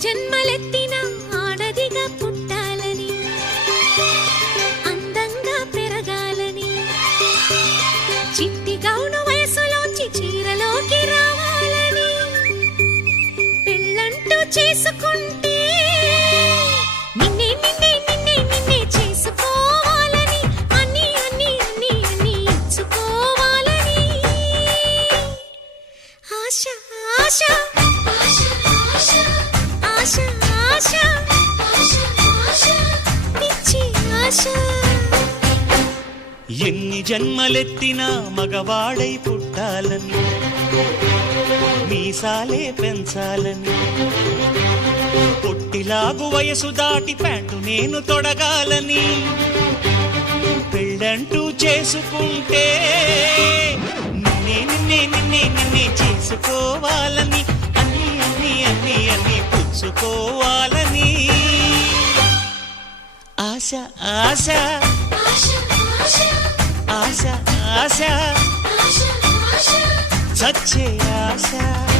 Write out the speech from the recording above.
జన్మలెత్తిన ఆడదిగా పుట్టాలని, అందంగా పెరగాలని, చిట్టి గౌను వయసులోంచి చీరలోకి రావాలని, పెళ్ళంటూ చేసుకుంటే నిన్నే నిన్నే నిన్నే నిన్నే చేసుకోవాలని, అన్ని అన్ని అన్ని అన్ని ఇచ్చుకోవాలని ఆశ ఆశ ఆశ ఆశ ఆశ పిచ్చి ఆశ. ఎన్ని జన్మలెత్తినా మగవాడై పుట్టాలని, మీసాలే పెంచాలని, పొట్టిలాగు వయసు దాటి ప్యాంటు నేను తొడగాలని, పెళ్ళంటూ చేసుకుంటే నిన్నే నిన్నే నిన్నే నిన్నే చేసుకోవాలని, అన్ని అన్ని అన్ని అన్ని పుచ్చుకోవాలని ఆశ ఆశ ఆశ ఆశ చచ్చే ఆశ.